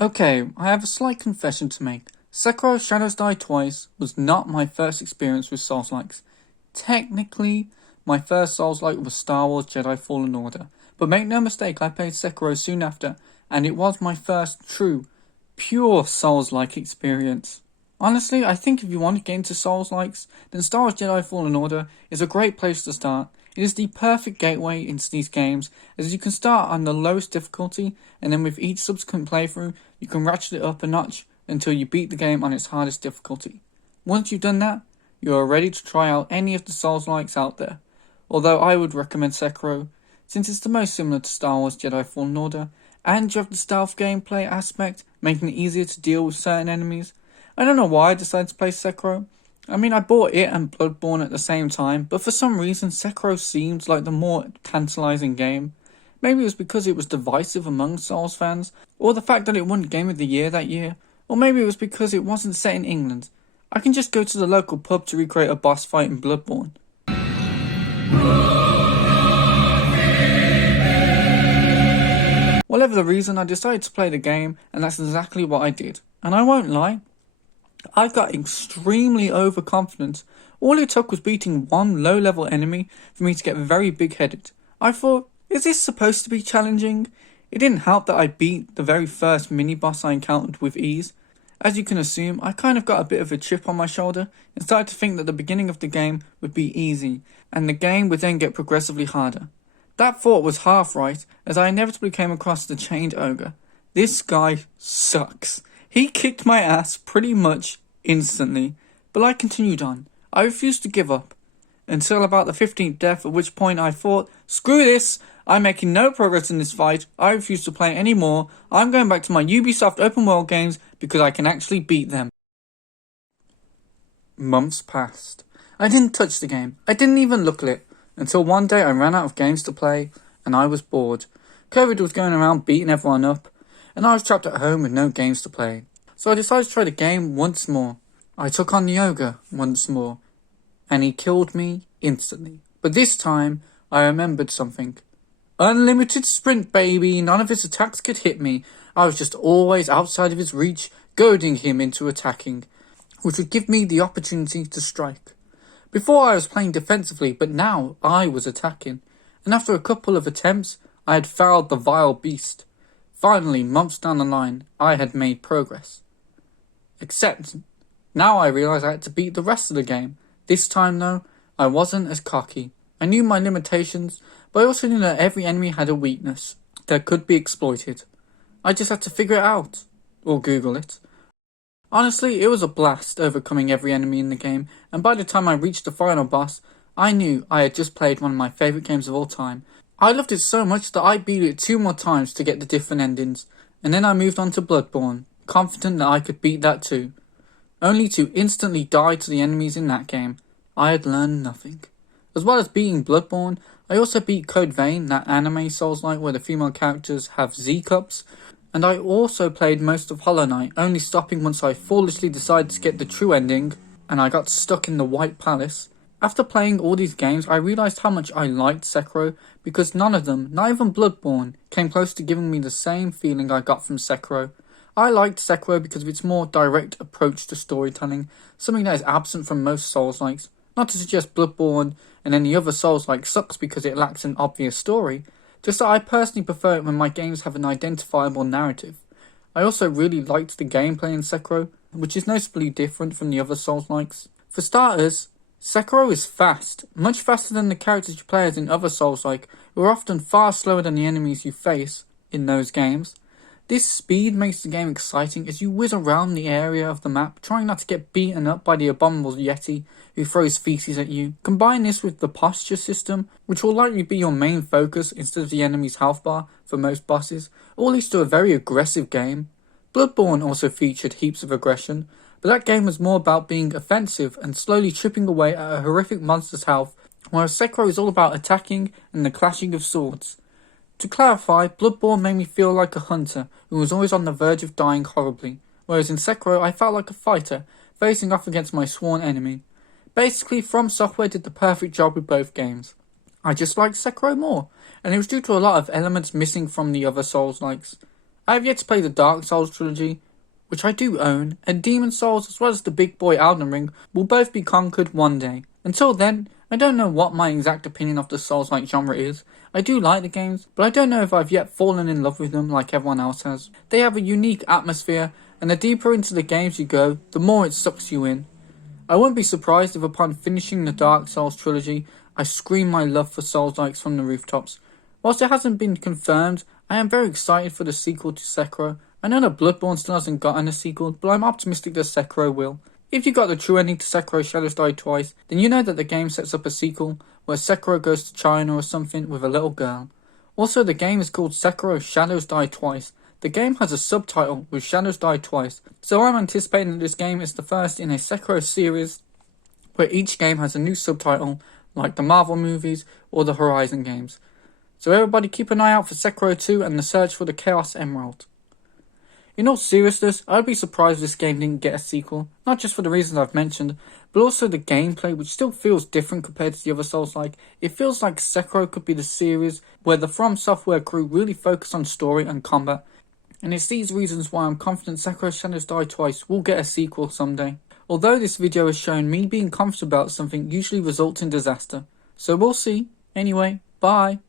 Okay, I have a slight confession to make. Sekiro Shadows Die Twice was not my first experience with Souls-likes. Technically, my first Souls-like was Star Wars Jedi Fallen Order, but make no mistake, I played Sekiro soon after, and it was my first true, pure Souls-like experience. Honestly, I think if you want to get into Souls-likes, then Star Wars Jedi Fallen Order is a great place to start. It is the perfect gateway into these games, as you can start on the lowest difficulty, and then with each subsequent playthrough, you can ratchet it up a notch until you beat the game on its hardest difficulty. Once you've done that, you are ready to try out any of the Souls-likes out there. Although I would recommend Sekiro, since it's the most similar to Star Wars Jedi Fallen Order, and you have the stealth gameplay aspect, making it easier to deal with certain enemies. I don't know why I decided to play Sekiro. I mean, I bought it and Bloodborne at the same time, but for some reason Sekiro seemed like the more tantalising game. Maybe it was because it was divisive among Souls fans, or the fact that it won Game of the Year that year, or maybe it was because it wasn't set in England. I can just go to the local pub to recreate a boss fight in Bloodborne. Whatever the reason, I decided to play the game, and that's exactly what I did. And I won't lie, I got extremely overconfident. All it took was beating one low-level enemy for me to get very big-headed. I thought, is this supposed to be challenging? It didn't help that I beat the very first mini-boss I encountered with ease. As you can assume, I kind of got a bit of a chip on my shoulder and started to think that the beginning of the game would be easy, and the game would then get progressively harder. That thought was half right, as I inevitably came across the Chained Ogre. This guy sucks. He kicked my ass pretty much instantly, but I continued on. I refused to give up, until about the 15th death, at which point I thought, screw this, I'm making no progress in this fight, I refuse to play anymore, I'm going back to my Ubisoft open world games because I can actually beat them. Months passed. I didn't touch the game, I didn't even look at it, until one day I ran out of games to play, and I was bored. COVID was going around beating everyone up, and I was trapped at home with no games to play. So I decided to try the game once more. I took on the ogre once more, and he killed me instantly. But this time, I remembered something. Unlimited sprint, baby! None of his attacks could hit me. I was just always outside of his reach, goading him into attacking, which would give me the opportunity to strike. Before I was playing defensively, but now I was attacking, and after a couple of attempts, I had fouled the vile beast. Finally, months down the line, I had made progress. Except, now I realised I had to beat the rest of the game. This time though, I wasn't as cocky. I knew my limitations, but I also knew that every enemy had a weakness that could be exploited. I just had to figure it out, or Google it. Honestly, it was a blast overcoming every enemy in the game, and by the time I reached the final boss, I knew I had just played one of my favourite games of all time. I loved it so much that I beat it 2 more times to get the different endings, and then I moved on to Bloodborne, confident that I could beat that too. Only to instantly die to the enemies in that game. I had learned nothing. As well as beating Bloodborne, I also beat Code Vein, that anime Souls-like where the female characters have Z-cups, and I also played most of Hollow Knight, only stopping once I foolishly decided to get the true ending, and I got stuck in the White Palace. After playing all these games, I realised how much I liked Sekiro, because none of them, not even Bloodborne, came close to giving me the same feeling I got from Sekiro. I liked Sekiro because of its more direct approach to storytelling, something that is absent from most Souls-likes. Not to suggest Bloodborne and any other Souls-like sucks because it lacks an obvious story, just that I personally prefer it when my games have an identifiable narrative. I also really liked the gameplay in Sekiro, which is noticeably different from the other Souls-likes. For starters, Sekiro is fast, much faster than the characters you play as in other Souls-like, who are often far slower than the enemies you face in those games. This speed makes the game exciting as you whiz around the area of the map, trying not to get beaten up by the abominable Yeti who throws feces at you. Combine this with the posture system, which will likely be your main focus instead of the enemy's health bar for most bosses, all leads to a very aggressive game. Bloodborne also featured heaps of aggression, but that game was more about being offensive and slowly chipping away at a horrific monster's health, whereas Sekiro is all about attacking and the clashing of swords. To clarify, Bloodborne made me feel like a hunter who was always on the verge of dying horribly, whereas in Sekiro I felt like a fighter, facing off against my sworn enemy. Basically, From Software did the perfect job with both games. I just liked Sekiro more, and it was due to a lot of elements missing from the other Souls-likes. I have yet to play the Dark Souls trilogy, which I do own, and Demon Souls as well as the big boy Elden Ring will both be conquered one day. Until then, I don't know what my exact opinion of the Souls-like genre is. I do like the games, but I don't know if I've yet fallen in love with them like everyone else has. They have a unique atmosphere, and the deeper into the games you go, the more it sucks you in. I wouldn't be surprised if upon finishing the Dark Souls trilogy, I scream my love for Souls-likes from the rooftops. Whilst it hasn't been confirmed, I am very excited for the sequel to Sekiro. I know that Bloodborne still hasn't gotten a sequel, but I'm optimistic that Sekiro will. If you got the true ending to Sekiro Shadows Die Twice, then you know that the game sets up a sequel where Sekiro goes to China or something with a little girl. Also, the game is called Sekiro Shadows Die Twice. The game has a subtitle with Shadows Die Twice, so I'm anticipating that this game is the first in a Sekiro series where each game has a new subtitle like the Marvel movies or the Horizon games. So everybody keep an eye out for Sekiro 2 and the search for the Chaos Emerald. In all seriousness, I'd be surprised if this game didn't get a sequel, not just for the reasons I've mentioned, but also the gameplay, which still feels different compared to the other Souls-like. It feels like Sekiro could be the series where the From Software crew really focus on story and combat, and it's these reasons why I'm confident Sekiro Shadows Die Twice will get a sequel someday. Although this video has shown me being confident about something usually results in disaster. So we'll see. Anyway, bye.